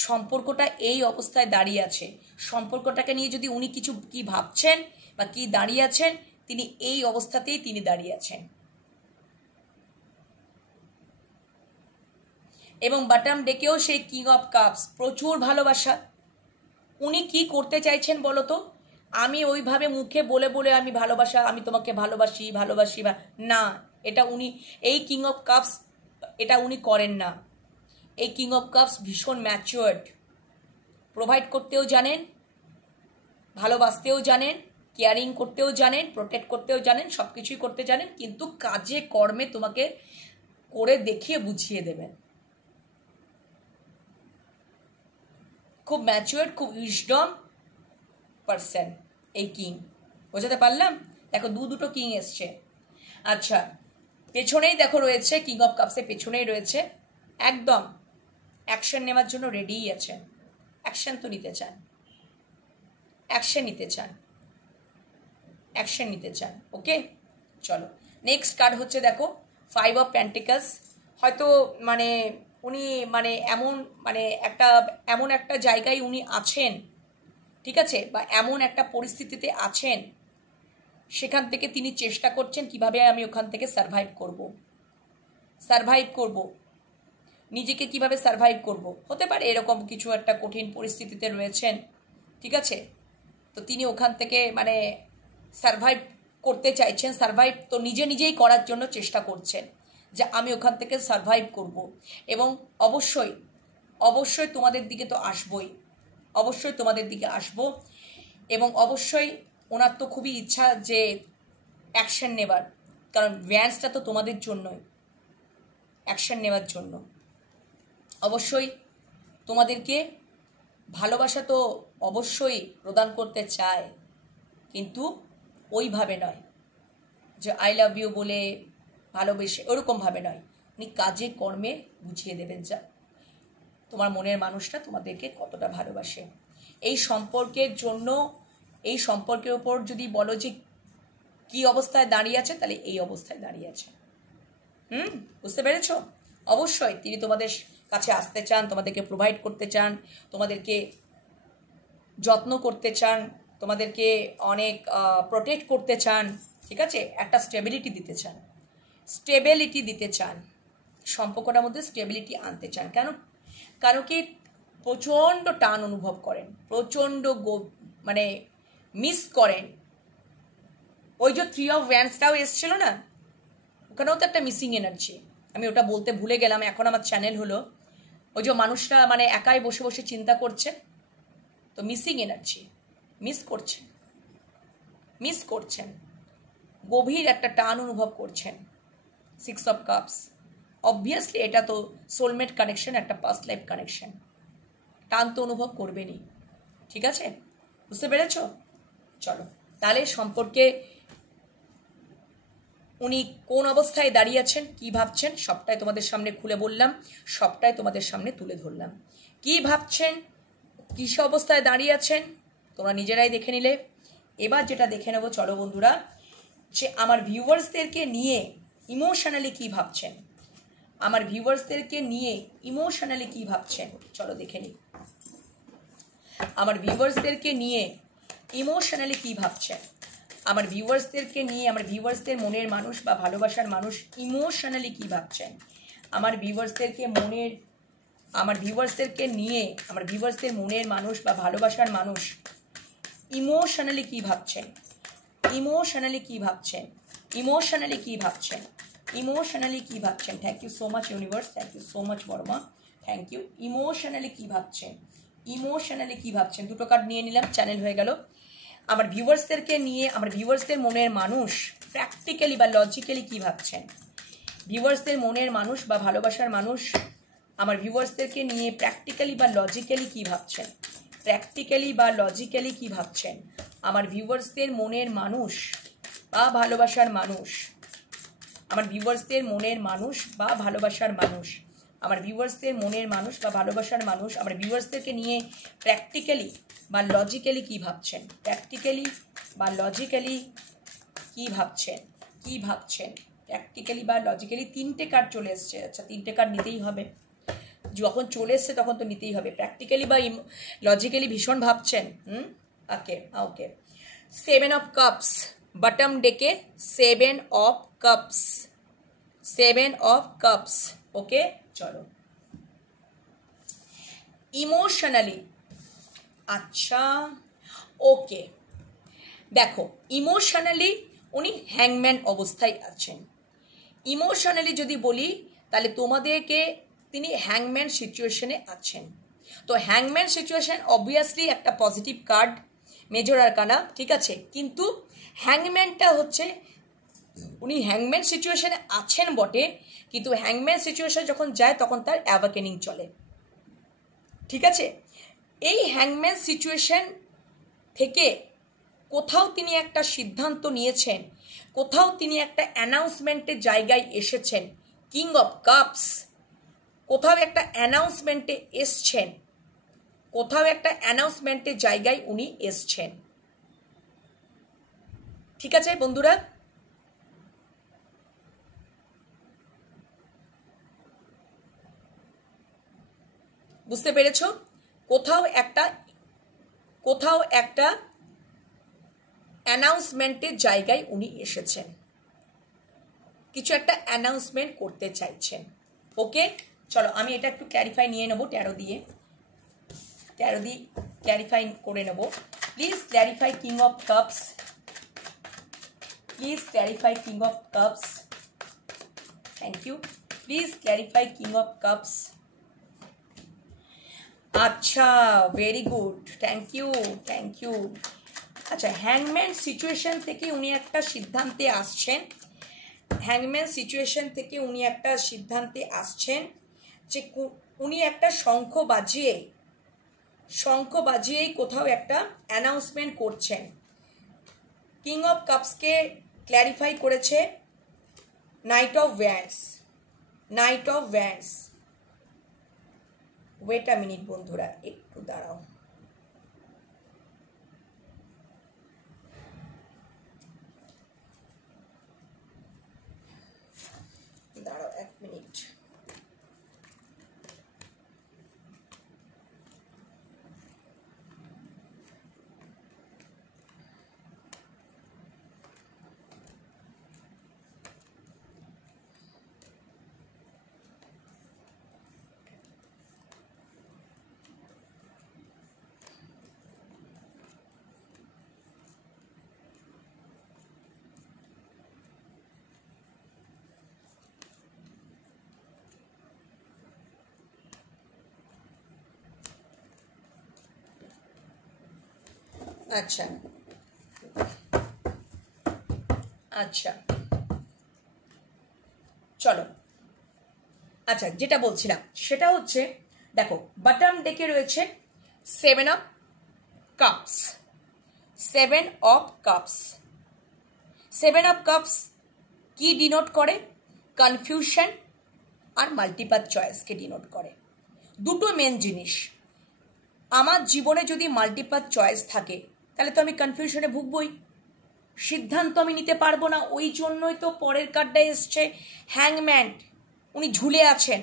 সম্পর্কটা এই অবস্থায় দাঁড়িয়ে আছে। সম্পর্কটাকে নিয়ে যদি উনি কিছু কি ভাবছেন বা কি দাঁড়িয়ে আছেন, তিনি এই অবস্থাতেই তিনি দাঁড়িয়ে আছেন। এবং বটম ডেকেও সেই কিং অফ কাপস, প্রচুর ভালোবাসা। উনি কি করতে চাইছেন বলো তো? আমি ওইভাবে মুখে বলে বলে আমি ভালোবাসা, আমি তোমাকে ভালোবাসি ভালোবাসি না, এটা উনি এই কিং অফ কাপস এটা উনি করেন না। এই কিং অফ কাপস ভীষণ ম্যাচিওর্ড, প্রোভাইড করতেও জানেন, ভালোবাসতেও জানেন, কেয়ারিং করতেও জানেন, প্রোটেক্ট করতেও জানেন, সব কিছুই করতে জানেন, কিন্তু কাজে কর্মে তোমাকে করে দেখিয়ে বুঝিয়ে দেবেন। খুব ম্যাচিওর্ড, খুব উইজডম পারসন এই কিং। বোঝাতে পারলাম? দেখো দুটো কিং এসছে। আচ্ছা, পেছনেই দেখো রয়েছে কিং অফ কাপসের পেছনেই রয়েছে, একদম অ্যাকশন নেওয়ার জন্য রেডিই আছেন। অ্যাকশন তো নিতে চান, অ্যাকশন নিতে চান, অ্যাকশন নিতে চান। ওকে, চলো নেক্সট কার্ড হচ্ছে দেখো 5 অফ পেন্টিকলস। হয়তো মানে উনি মানে এমন একটা জায়গায় উনি আছেন, ঠিক আছে, বা এমন একটা পরিস্থিতিতে আছেন, সেখান থেকে তিনি চেষ্টা করছেন কিভাবে আমি ওখান থেকে সারভাইভ করব, নিজেকে কিভাবে সারভাইভ করব। হতে পারে এরকম কিছু একটা কঠিন পরিস্থিতিতে রয়েছেন, ঠিক আছে, তো তিনি ওখান থেকে মানে সারভাইভ করতে চাইছেন। সারভাইভ তো নিজেই করার জন্য চেষ্টা করছেন যে আমি ওখান থেকে সারভাইভ করব। এবং অবশ্যই তোমাদের দিকে তো আসবই, অবশ্যই তোমাদের দিকে আসব। এবং অবশ্যই ওনার তো খুবই ইচ্ছা যে অ্যাকশন নেবার, কারণ ভ্যান্সটা তো তোমাদের জন্যই, অ্যাকশন নেওয়ার জন্য। অবশ্যই তোমাদেরকে ভালোবাসা তো অবশ্যই প্রদান করতে চায়, কিন্তু ওইভাবে নয় যে আই লাভ ইউ বলে ভালোবেসে, ওরকমভাবে নয়। উনি কাজে কর্মে বুঝিয়ে দেবেন যা তোমার মনের মানুষটা তোমাদেরকে কতটা ভালোবাসে। এই সম্পর্কের জন্য, এই সম্পর্কের ওপর যদি বলো যে কি অবস্থায় দাঁড়িয়ে আছে, তাহলে এই অবস্থায় দাঁড়িয়ে আছে। বুঝতে পেরেছ? অবশ্যই তিনি তোমাদের কাছে আসতে চান, তোমাদেরকে প্রোভাইড করতে চান, তোমাদেরকে যত্ন করতে চান, তোমাদেরকে অনেক প্রোটেক্ট করতে চান, ঠিক আছে, একটা স্টেবিলিটি দিতে চান, সম্পর্কটার মধ্যে স্টেবিলিটি আনতে চান। কারণ কি প্রচণ্ড টান অনুভব করেন, প্রচণ্ড মানে মিস করেন। ওই যে 3 অফ ওয়ান্ডসটাও এসছিল না, ওখানেও তো একটা মিসিং এনার্জি, আমি ওটা বলতে ভুলে গেলাম, এখন আমার চ্যানেল হলো। ওই যে মানুষটা মানে একাই বসে বসে চিন্তা করছে, তো মিসিং এনার্জি, মিস করছেন, গভীর একটা টান অনুভব করছেন। 6 অফ কাপস, অবভিয়াসলি এটা তো সোলমেট কানেকশন, একটা পাস্ট লাইফ কানেকশন, টান তো অনুভব করবেনই, ঠিক আছে? বুঝতে পেরেছ? চলো তাহলে সম্পর্কে উনি কোন অবস্থায় দাঁড়িয়ে আছেন, কি ভাবছেন, সবটাই তোমাদের সামনে খুলে বললাম, সবটাই তোমাদের সামনে তুলে ধরলাম। কি ভাবছেন, কিস অবস্থায় দাঁড়িয়ে আছেন তোমরা নিজেরাই দেখে নিলে। এবার যেটা দেখে নেব, চলো বন্ধুরা, যে আমার ভিউয়ার্সদেরকে নিয়ে ইমোশনালি কি ভাবছেন, আমার ভিউয়ার্সদেরকে নিয়ে ইমোশনালি কি ভাবছেন, চলো দেখে নিই। আমার ভিউয়ার্সদেরকে নিয়ে ইমোশনালি কি ভাবছেন, আমার ভিউয়ার্সদেরকে নিয়ে, আমার ভিউয়ার্সদের মনের মানুষ বা ভালোবাসার মানুষ ইমোশনালি কি ভাবছেন, আমার ভিউয়ার্সদেরকে মনের, আমার ভিউয়ার্সদেরকে নিয়ে, আমার ভিউয়ার্সদের মনের মানুষ বা ভালোবাসার মানুষ ইমোশনালি কি ভাবছেন, ইমোশনালি কি ভাবছেন, ইমোশনালি কি ভাবছেন, ইমোশনালি কি ভাবছেন। Thank you so much universe, thank you so much বর্মা, থ্যাংক ইউ। ইমোশনালি কি ভাবছেন, ইমোশনালি কি ভাবছেন, দুটো কার্ড নিয়ে নিলাম, চ্যানেল হয়ে গেল। আমার ভিউয়ার্সদেরকে নিয়ে, আমার ভিউয়ার্সদের মনের মানুষ প্র্যাকটিক্যালি বা লজিক্যালি কি ভাবছেন, ভিউয়ার্সদের মনের মানুষ বা ভালোবাসার মানুষ আমার ভিউয়ার্সদেরকে নিয়ে প্র্যাকটিক্যালি বা লজিক্যালি কি ভাবছেন, প্র্যাকটিক্যালি বা লজিক্যালি কি ভাবছেন, আমার ভিউয়ার্সদের মনের মানুষ বা ভালোবাসার মানুষ, আমার ভিউয়ার্সদের মনের মানুষ বা ভালোবাসার মানুষ, আমার ভিউয়ার্সদের মনের মানুষ বা ভালোবাসার মানুষ আমার ভিউয়ার্সদেরকে নিয়ে প্র্যাকটিক্যালি বা লজিক্যালি কি ভাবছেন, প্র্যাকটিক্যালি বা লজিক্যালি কি ভাবছেন, কি ভাবছেন, প্র্যাকটিক্যালি বা লজিক্যালি। তিনটে কার্ড চলে এসছে, আচ্ছা তিনটে কার্ড নিতেই হবে, যখন চলে এসছে তখন তো নিতেই হবে। প্র্যাকটিক্যালি বা লজিক্যালি ভীষণ ভাবছেন। ওকে ওকে। 7 অফ কাপস, বটম ডেকে 7 অফ কাপস, 7 অফ কাপস। ওকে চলো ইমোশনালি, আচ্ছা ওকে দেখো ইমোশনালি উনি হ্যাংম্যান অবস্থায় আছেন। ইমোশনালি যদি বলি তাহলে তোমাদেরকে তিনি হ্যাংম্যান সিচুয়েশনে আছেন। তো হ্যাংম্যান সিচুয়েশন অবভিয়াসলি একটা পজিটিভ কার্ড, মেজর আরকানা, ঠিক আছে, কিন্তু হ্যাংম্যানটা হচ্ছে উনি হ্যাংম্যান সিচুয়েশনে আছেন বটে, কিন্তু হ্যাংম্যান সিচুয়েশন যখন যায় তখন তার অ্যাওয়াকেনিং চলে, ঠিক আছে। এই হ্যাংম্যান সিচুয়েশন থেকে কোথাও তিনি একটা সিদ্ধান্ত নিয়েছেন, কোথাও তিনি একটা অ্যানাউন্সমেন্টের জায়গায় এসেছেন। কিং অফ কাপস, কোথাও একটা অ্যানাউন্সমেন্টে এসছেন, কোথাও একটা অ্যানাউন্সমেন্টের জায়গায় উনি এসছেন, ঠিক আছে বন্ধুরা। বুঝতে পেরেছ? কোথাও একটা অ্যানাউন্সমেন্টের জায়গায় উনি এসেছেন, কিছু একটা অ্যানাউন্সমেন্ট করতে চাইছেন। ওকে চলো আমি এটা একটু ক্ল্যারিফাই নিয়ে নেবো, ট্যারো দিয়ে ক্ল্যারিফাই করে নেব। Please clarify king of cups, please clarify king of cups, thank you. Please clarify king of cups. আচ্ছা very good, thank you thank you. আচ্ছা হ্যাংম্যান সিচুয়েশন থেকে উনি একটা সিদ্ধান্তে আসছেন, হ্যাংম্যান সিচুয়েশন থেকে উনি একটা সিদ্ধান্তে আসছেন যে উনি একটা শঙ্খ বাজিয়েই কোথাও একটা অ্যানাউন্সমেন্ট করছেন। কিং অফ কাপসকে ক্ল্যারিফাই করেছে knight of wands, knight of wands. Wait a minute বন্ধুরা, একটু দাঁড়াও, দাঁড়াও এক মিনিট। আচ্ছা আচ্ছা চলো, আচ্ছা যেটা বলছিলাম সেটা হচ্ছে দেখো বটম ডেকে রয়েছে 7 of cups, 7 of cups. 7 of cups কি ডিনোট করে? কনফিউশন আর মাল্টিপাল চয়েসকে ডিনোট করে। দুটো মেন জিনিস, আমার জীবনে যদি মাল্টিপাল চয়েস থাকে তাহলে তো আমি কনফিউশনে ভুগবই, সিদ্ধান্ত আমি নিতে পারবো না, ওই জন্যই তো পরের কার্ডটা এসছে হ্যাংম্যান। উনি ঝুলে আছেন,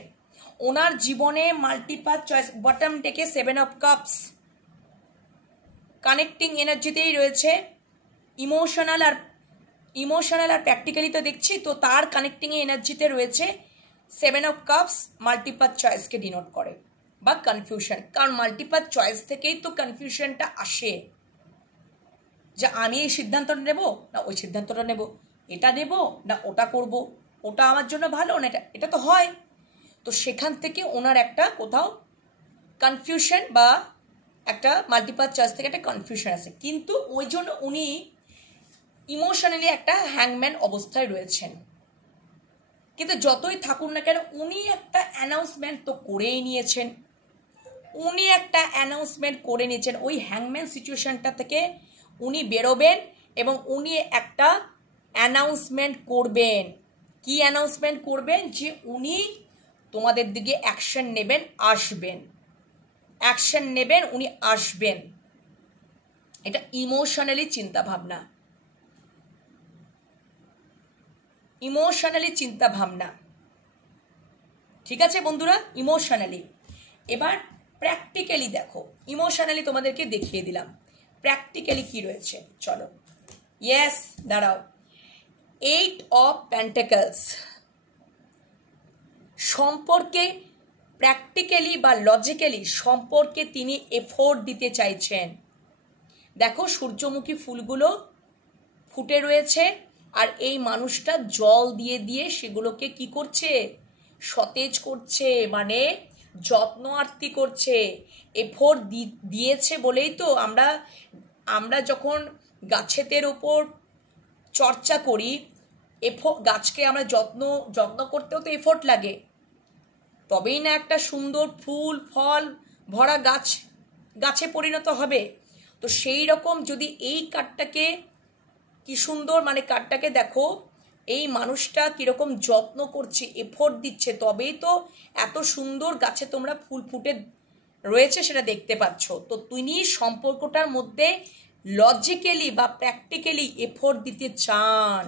ওনার জীবনে মাল্টিপাথ চয়েস। বটম ডেকে 7 অফ কাপস, কানেক্টিং এনার্জিতেই রয়েছে। ইমোশনাল আর প্র্যাকটিক্যালি তো দেখছি, তো তার কানেক্টিং এনার্জিতে রয়েছে 7 অফ কাপস। মাল্টিপাথ চয়েসকে ডিনোট করে বা কনফিউশন, কারণ মাল্টিপাথ চয়েস থেকেই তো কনফিউশনটা আসে, যে আমি এই সিদ্ধান্তটা নেব না ওই সিদ্ধান্তটা নেব, এটা নেব না ওটা করব, ওটা আমার জন্য ভালো না এটা তো হয়। তো সেখান থেকে ওনার একটা কোথাও কনফিউশন বা একটা মাল্টিপাথ চয়েস থেকে একটা কনফিউশন আসে, কিন্তু ওই জন্য উনি ইমোশনালি একটা হ্যাংম্যান অবস্থায় রয়েছেন। কিন্তু যতই থাকুন না কেন উনি একটা অ্যানাউন্সমেন্ট তো করেই নিয়েছেন, ওই হ্যাংম্যান সিচুয়েশনটা থেকে উনি বেরোবেন এবং উনি একটা অ্যানাউন্সমেন্ট করবেন। কি অ্যানাউন্সমেন্ট করবেন? যে উনি তোমাদের দিকে অ্যাকশন নেবেন, উনি আসবেন। এটা ইমোশনালি চিন্তা ভাবনা, ঠিক আছে বন্ধুরা? ইমোশনালি। এবার প্র্যাকটিক্যালি দেখো, ইমোশনালি তোমাদেরকে দেখিয়ে দিলাম, প্র্যাকটিক্যালি কি রয়েছে। চলো, ইয়েস, দাঁড়াও। 8 অফ পেন্টাকলস, সম্পর্কে প্র্যাকটিক্যালি বা লজিক্যালি সম্পর্কে তিনি এফোর্ট দিতে চাইছেন। দেখো সূর্যমুখী ফুলগুলো ফুটে রয়েছে, আর এই মানুষটা জল দিয়ে দিয়ে সেগুলোকে কি করছে? সতেজ করছে, মানে যত্ন আরতি করছে, এফোর্ট দিয়েছে বলেই তো আমরা যখন গাছেদের ওপর চর্চা করি, গাছকে আমরা যত্ন করতেও তো এফোর্ট লাগে, তবেই না একটা সুন্দর ফুল ফল ভরা গাছে পরিণত হবে। তো সেই রকম যদি এই কার্ডটাকে কি সুন্দর, মানে কার্ডটাকে দেখো, এই মানুষটা কিরকম যত্ন করছে, এফোর্ট দিচ্ছে, তবেই তো এত সুন্দর গাছে তোমরা ফুল ফুটে রয়েছে সেটা দেখতে পাচ্ছ। তো তিনি সম্পর্কটার মধ্যে লজিক্যালি বা প্র্যাকটিক্যালি এফোর্ট দিতে চান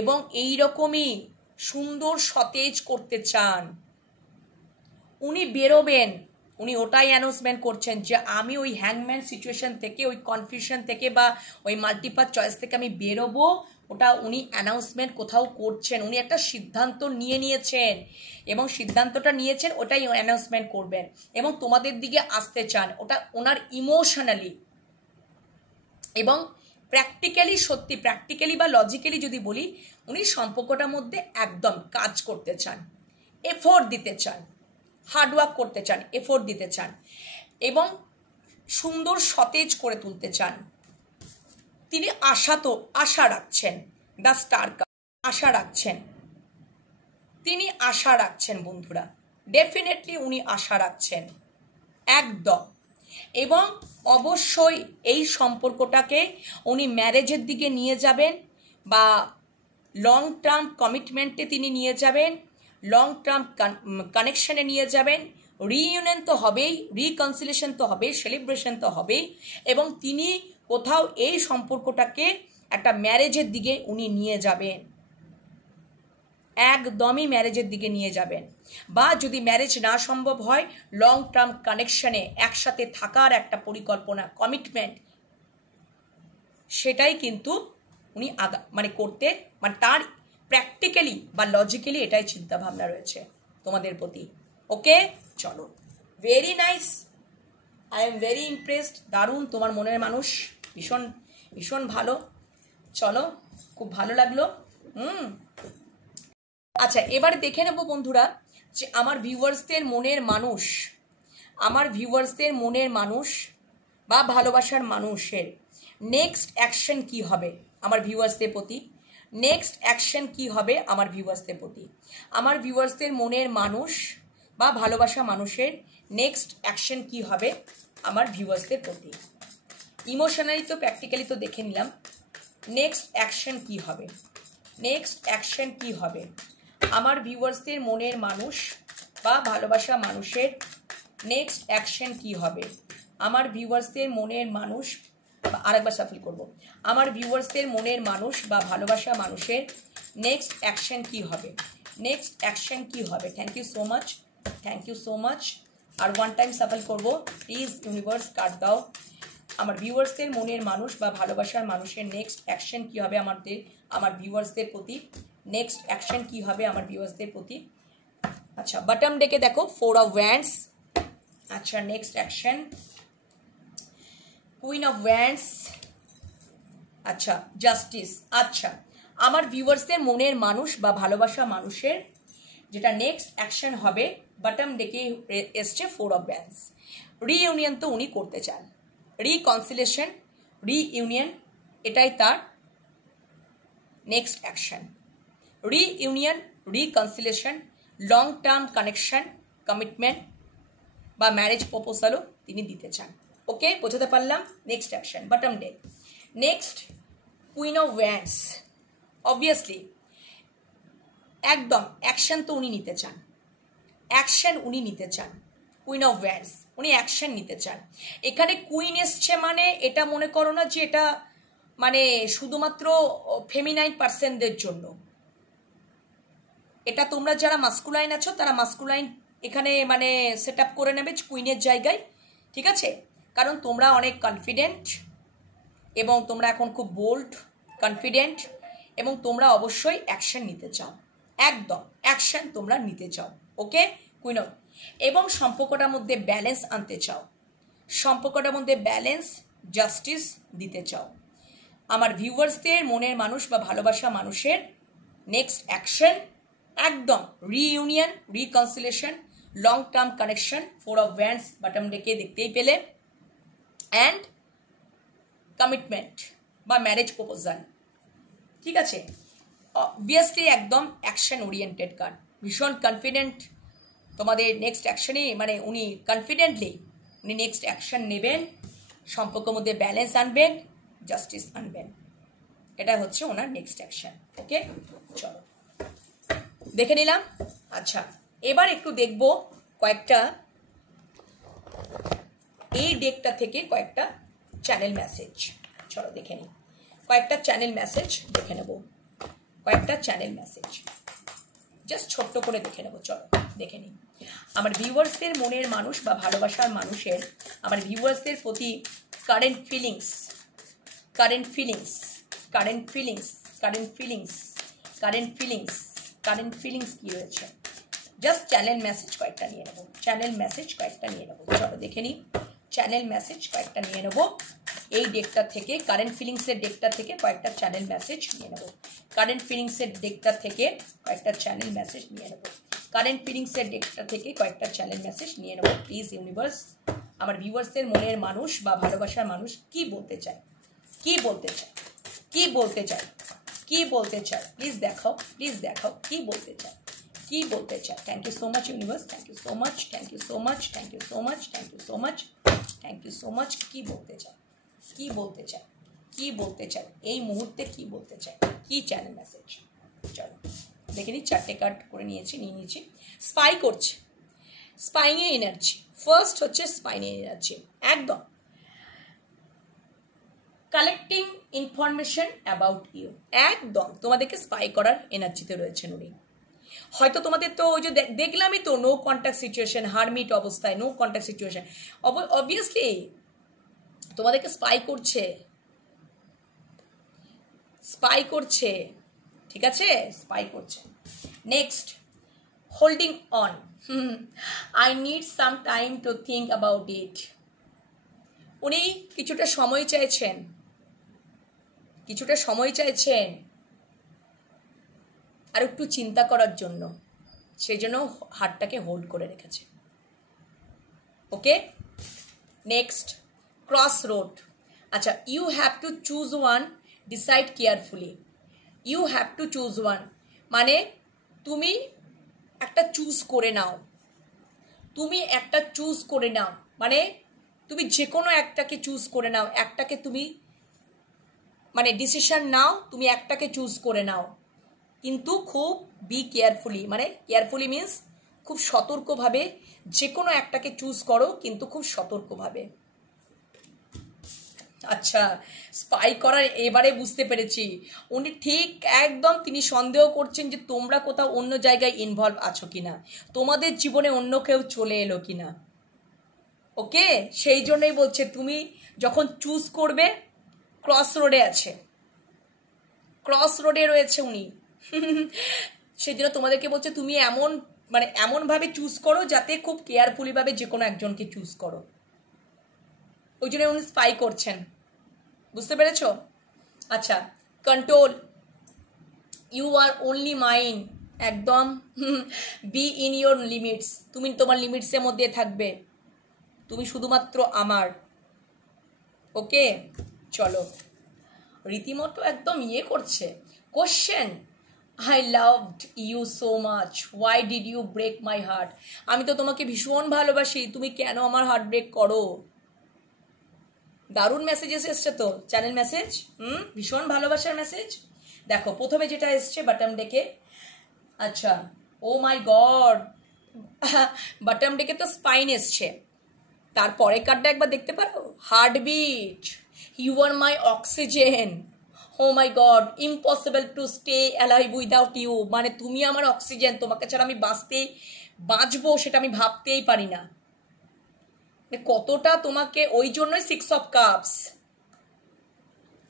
এবং এই রকমই সুন্দর সতেজ করতে চান। উনি বেরোবেন, উনি ওটাই অ্যানাউন্সমেন্ট করছেন যে আমি ওই হ্যাংম্যান সিচুয়েশন থেকে, ওই কনফিউশন থেকে বা ওই মাল্টিপাথ চয়েস থেকে আমি বেরোবো, ওটা উনি অ্যানাউন্সমেন্ট কোথাও করছেন। উনি একটা সিদ্ধান্ত নিয়েছেন এবং সিদ্ধান্তটা নিয়েছেন, ওটাই অ্যানাউন্সমেন্ট করবেন এবং তোমাদের দিকে আসতে চান। ওটা ওনার ইমোশনালি এবং প্র্যাকটিক্যালি, সত্যি প্র্যাকটিক্যালি বা লজিক্যালি যদি বলি, উনি সম্পর্কটার মধ্যে একদম কাজ করতে চান, এফোর্ট দিতে চান, হার্ডওয়ার্ক করতে চান, এফোর্ট দিতে চান এবং সুন্দর সতেজ করে তুলতে চান। তিনি আশা রাখছেন। দ্য স্টার কার্ড, তিনি আশা রাখছেন বন্ধুরা, ডেফিনেটলি উনি আশা রাখছেন একদম। এবং অবশ্যই এই সম্পর্কটাকে উনি ম্যারেজের দিকে নিয়ে যাবেন বা লং টার্ম কমিটমেন্টে তিনি নিয়ে যাবেন, লং টার্ম কানেকশনে নিয়ে যাবেন। রিইউনিয়ন তো হবেই, রিকনসিলিয়েশন তো হবেই, সেলিব্রেশন তো হবেই এবং তিনি কোথাও এই সম্পর্কটাকে একটা ম্যারেজের দিকে উনি নিয়ে যাবেন, একদমই ম্যারেজের দিকে নিয়ে যাবেন। বা যদি ম্যারেজ না সম্ভব হয়, লং টার্ম কানেকশনে একসাথে থাকার একটা পরিকল্পনা, কমিটমেন্ট, সেটাই কিন্তু উনি করতে, তার প্র্যাকটিক্যালি বা লজিক্যালি এটাই চিন্তা ভাবনা রয়েছে তোমাদের প্রতি। ওকে, চলো, very nice, I am very impressed. দারুণ, তোমার মনের মানুষ, ভীষণ ভীষণ ভালো। চলো, খুব ভালো লাগলো। আচ্ছা, এবারে দেখে নেব বন্ধুরা যে আমার ভিউয়ার্সদের মনের মানুষ বা ভালোবাসার মানুষের নেক্সট অ্যাকশন কি হবে আমার ভিউয়ার্সদের প্রতি। আমার ভিউয়ার্সদের মনের মানুষ বা ভালোবাসা মানুষের নেক্সট অ্যাকশন কি হবে আমার ভিউয়ার্সদের প্রতি। ইমোশনালি তো প্র্যাকটিক্যালি তো দেখে নিলাম, নেক্সট অ্যাকশন কি হবে আমার ভিউয়ার্সদের মনের মানুষ বা ভালোবাসা মানুষের নেক্সট অ্যাকশন কি হবে আমার ভিউয়ার্সদের মনের মানুষ আরেকবার সাফল করব। আমার ভিউয়ার্সদের মনের মানুষ বা ভালোবাসা মানুষের নেক্সট অ্যাকশন কি হবে? নেক্সট অ্যাকশন কি হবে? Thank you so much, thank you so much. আর ওয়ান টাইম সাফল করব। প্লিজ ইউনিভার্স কার্ড দাও। আমার ভিউয়ার্সদের মনের মানুষ বা ভালোবাসার মানুষের নেক্সট অ্যাকশন কি হবে আমার ভিউয়ার্সদের প্রতি? নেক্সট অ্যাকশন কি হবে আমার ভিউয়ার্সদের প্রতি? আচ্ছা, বটম ডেকে দেখো 4 অফ ওয়ান্ডস। আচ্ছা, next action queen of wands. আচ্ছা, জাস্টিস। আচ্ছা, আমার ভিউয়ার্সদের মনের মানুষ বা ভালোবাসা মানুষের যেটা নেক্সট অ্যাকশন হবে, বটম ডেকে এসছে 4 অফ ওয়ান্ডস। রিইউনিয়ন তো উনি করতে চান, রিকনসিলেশন, রিইউনিয়ন, এটাই তার next action. Reunion, reconciliation, long term connection, commitment বা ম্যারেজ প্রপোজালও তিনি দিতে চান। ওকে, বোঝাতে পারলাম? Next action bottom day. Next queen of wands. Obviously একদম অ্যাকশন তো উনি নিতে চান, অ্যাকশন উনি নিতে চান। কুইন অফ ওয়ান্ডস, উনি অ্যাকশন নিতে চান। এখানে কুইন এসছে মানে এটা মনে করো না যে এটা মানে শুধুমাত্র ফেমিনাইন পার্সনদের জন্য। এটা তোমরা যারা মাস্কুলাইন আছো তারা মাস্কুলাইন এখানে মানে সেট আপ করে নেবে কুইনের জায়গায়, ঠিক আছে? কারণ তোমরা অনেক কনফিডেন্ট এবং তোমরা এখন খুব বোল্ড, কনফিডেন্ট, এবং তোমরা অবশ্যই অ্যাকশন নিতে চাও। একদম অ্যাকশন তোমরা নিতে চাও। ওকে কুইন অফ, এবং সম্পর্কটার মধ্যে ব্যালেন্স আনতে চাও, সম্পর্কটার মধ্যে ব্যালেন্স, জাস্টিস দিতে চাও। আমার ভিউয়ার্সদের মনের মানুষ বা ভালোবাসা মানুষের নেক্সট অ্যাকশন একদম reunion, reconciliation, long term connection, 4 of wands bottom ডেকে দেখতেই পেলে, অ্যান্ড কমিটমেন্ট বা ম্যারেজ প্রপোজাল। ঠিক আছে, অবভিয়াসলি একদম অ্যাকশন ওরিয়েন্টেড কার্ড, ভীষণ কনফিডেন্ট তোমাদের নেক্সট অ্যাকশনে, মানে উনি কনফিডেন্টলি উনি নেক্সট অ্যাকশন নেবেন, সম্পর্কের মধ্যে ব্যালেন্স আনবেন, জাস্টিস আনবেন। এটা হচ্ছে ওনার নেক্সট অ্যাকশন। ওকে, চলো দেখে নিলাম। আচ্ছা, এবার একটু দেখব কয়েকটা এই ডেকটা থেকে কয়েকটা চ্যানেল মেসেজ। চলো দেখে নিই, কয়েকটা চ্যানেল মেসেজ দেখে নেব, কয়েকটা চ্যানেল মেসেজ জাস্ট ছোট্ট করে দেখে নেব। চলো দেখে নিই। আমার ভিউয়ার্সদের মনের মানুষ বা ভালোবাসার মানুষের আমার ভিউয়ার্সদের প্রতি current feelings, current feelings, current feelings, current feelings, current feelings, current feelings কী রয়েছে? জাস্ট চ্যানেল মেসেজ কয়েকটা নিয়ে নেব, চ্যানেল মেসেজ কয়েকটা নিয়ে নেব। চলো দেখে নিই, চ্যানেল মেসেজ কয়েকটা নিয়ে নেব এই ডেকটা থেকে, কারেন্ট ফিলিংসের ডেকটা থেকে কয়েকটা চ্যানেল মেসেজ নিয়ে নেব, কারেন্ট ফিলিংসের ডেকটা থেকে কয়েকটা চ্যানেল মেসেজ নিয়ে নেব, কারেন্ট ফিলিংসের ডেকটা থেকে কয়েকটা চ্যানেল মেসেজ নিয়ে নেব। প্লিজ ইউনিভার্স, আমার ভিউয়ার্সদের মনের মানুষ বা ভালোবাসার মানুষ কি বলতে চায়, কি বলতে চায়, কি বলতে চায়, কি বলতে চায়? প্লিজ দেখাও, প্লিজ দেখাও কি বলতে চায়, কি বলতে চায়। Thank you so much universe, thank you so much, thank you so much, thank you so much, thank you so much, thank you so much. কি বলতে চায়, কি বলতে চায়, কি বলতে চায় এই মুহূর্তে, কি বলতে চায়, কি চ্যানেল মেসেজ? চলো দেখে নিই, 4টে কার্ড করে নিয়েছি, নিয়ে নিয়েছি। স্পাই করছে, স্পাইং এ এনার্জি। ফার্স্ট হচ্ছে স্পাইং এ এনার্জি, একদম কালেক্টিং ইনফরমেশন অ্যাবাউট ইউ, একদম তোমাদেরকে স্পাই করার এনার্জিতে রয়েছেন উনি। হয়তো তোমাদের তো ওই যে দেখলামই তো নো কন্ট্যাক্ট সিচুয়েশন, হারমিট অবস্থায়, নো কন্ট্যাক্ট সিচুয়েশন, অবভিয়াসলি তোমাদেরকে স্পাই করছে, স্পাই করছে, ঠিক আছে, স্পাই করছে। Next holding on, I need some time to think about it. উনি কিছুটা সময় চাইছেন, কিছুটা সময় চাইছেন আর একটু চিন্তা করার জন্য, সেই জন্য হাতটাকে হোল্ড করে রেখেছে। Okay, next cross road. আচ্ছা, you have to choose one, decide carefully. You have to choose one মানে তুমি একটা চুজ করে নাও, তুমি একটা চুজ করে নাও, মানে তুমি যে কোনো একটাকে চুজ করে নাও, একটাকে তুমি মানে ডিসিশন নাও, তুমি একটাকে চুজ করে নাও, কিন্তু খুব বি কেয়ারফুলি, মানে কেয়ারফুলি মিন্স খুব সতর্কভাবে যে কোনো একটাকে চুজ করো, কিন্তু খুব সতর্কভাবে। আচ্ছা, স্পাই করার এবারে বুঝতে পেরেছি। উনি ঠিক একদম তিনি সন্দেহ করছেন যে তোমরা কোথাও অন্য জায়গায় ইনভলভ আছো কিনা, তোমাদের জীবনে অন্য কেউ চলে এলো কিনা। ওকে, সেই জন্যই বলছে তুমি যখন চুজ করবে, ক্রস রোডে আছে, ক্রস রোডে রয়েছে উনি। সেই জন্য তোমাদেরকে বলছে তুমি এমন মানে এমনভাবে চুজ করো যাতে খুব কেয়ারফুলিভাবে যে কোনো একজনকে চুজ করো। ওই জন্য উনি স্পাই করছেন, বুঝতে পেরেছো? আচ্ছা, control, you are only mine, একদম বি ইন ইয়োর লিমিটস, তুমি তোমার লিমিটসের মধ্যে থাকবে, তুমি শুধুমাত্র আমার। ওকে, চলো, রীতিমতো একদম ইয়ে করছে। Question, I loved you so much, why did you break my heart? আমি তো তোমাকে ভীষণ ভালোবাসি, তুমি কেন আমার হার্ট ব্রেক করো? দারুণ মেসেজেস এসছে তো, চ্যানেল মেসেজ, ভীষণ ভালোবাসার মেসেজ। দেখো প্রথমে যেটা এসছে বটম ডেকে, আচ্ছা, ও মাই গড, বটম ডেকে তো স্পাইন এসছে। তারপরে কার্ডটা একবার দেখতে পারো, heartbeat, you are my oxygen, oh my god, impossible to stay alive without you, মানে তুমি আমার অক্সিজেন, তোমাকে ছাড়া আমি বাঁচবো সেটা আমি ভাবতেই পারি না। কতটা তোমাকে, ওই জন্যই 6 অফ কাপস,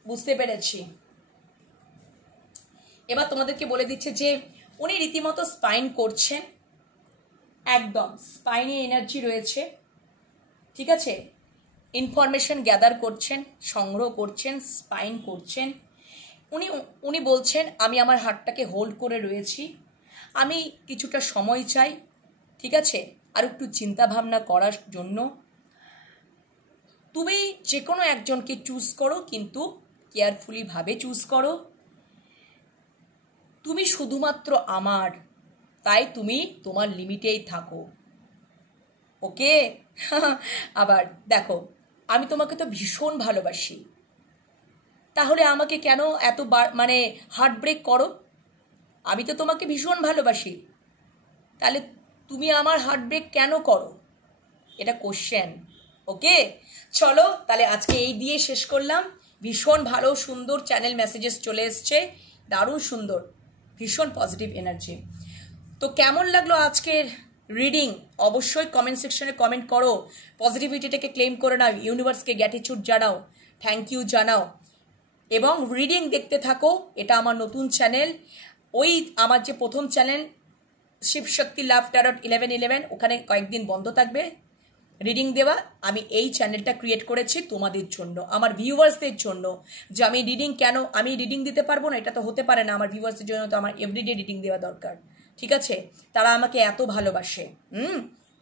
বুঝতে পেরেছি। এবার তোমাদেরকে বলে দিচ্ছে যে উনি রীতিমতো স্পাইন করছেন, একদম স্পাইনে এনার্জি রয়েছে, ঠিক আছে, ইনফরমেশন গ্যাদার করছেন, সংগ্রহ করছেন, স্পাইন করছেন। উনি বলছেন আমি আমার হার্টটাকে হোল্ড করে রয়েছি, আমি কিছুটা সময় চাই, ঠিক আছে, আর একটু চিন্তা ভাবনা করার জন্য। তুমি যে কোনো একজনকে চুজ করো, কিন্তু কেয়ারফুলি ভাবে চুজ করো, তুমি শুধুমাত্র আমার, তাই তুমি তোমার লিমিটেই থাকো। ওকে, আবার দেখো, আমি তোমাকে তো ভীষণ ভালোবাসি, তাহলে আমাকে কেন মানে হার্ট ব্রেক করো? আমি তো তোমাকে ভীষণ ভালোবাসি, তাহলে তুমি আমার হার্ট ব্রেক কেন করো? এটা কোশ্চেন। ওকে, চলো তাহলে আজকে এই দিয়ে শেষ করলাম। ভীষণ ভালো সুন্দর চ্যানেল মেসেজেস চলে এসছে, দারুণ সুন্দর, ভীষণ পজিটিভ এনার্জি। তো কেমন লাগলো আজকের রিডিং অবশ্যই কমেন্ট সেকশনে কমেন্ট করো, পজিটিভিটিটাকে ক্লেম করে নাও, ইউনিভার্সকে গ্র্যাটিটিউড জানাও, থ্যাংক ইউ জানাও, এবং রিডিং দেখতে থাকো। এটা আমার নতুন চ্যানেল, ওই আমার যে প্রথম চ্যানেল শিবশক্তি লাভ ট্যারট 1111, ওখানে কয়েকদিন বন্ধ থাকবে রিডিং দেওয়া। আমি এই চ্যানেলটা ক্রিয়েট করেছি তোমাদের জন্য, আমার ভিউয়ার্সদের জন্য, যে আমি রিডিং দিতে পারবো না, এটা তো হতে পারে না। আমার ভিউয়ার্সদের জন্য তো আমার এভরিডে রিডিং দেওয়া দরকার, ঠিক আছে, তারা আমাকে এত ভালোবাসে।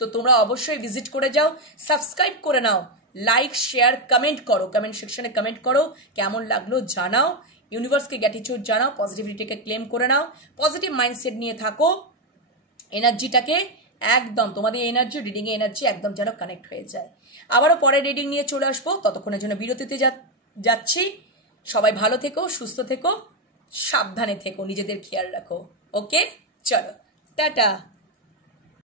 তো তোমরা অবশ্যই ভিজিট করে যাও, সাবস্ক্রাইব করে নাও, লাইক শেয়ার কমেন্ট করো, কমেন্ট সেকশনে কমেন্ট করো, কেমন লাগলো জানাও, ইউনিভার্সকে গ্র্যাটিটিউড জানাও, পজিটিভিটিকে ক্লেম করে নাও, পজিটিভ মাইন্ডসেট নিয়ে থাকো, এনার্জিটাকে একদম তোমাদের এনার্জি, রিডিংয়ে এনার্জি একদম যেন কানেক্ট হয়ে যায়। আবারও পরে রিডিং নিয়ে চলে আসবো, ততক্ষণের জন্য বিরতিতে যাচ্ছি। সবাই ভালো থেকো, সুস্থ থেকো, সাবধানে থেকো, নিজেদের খেয়াল রাখো। ওকে, চলো, টাটা।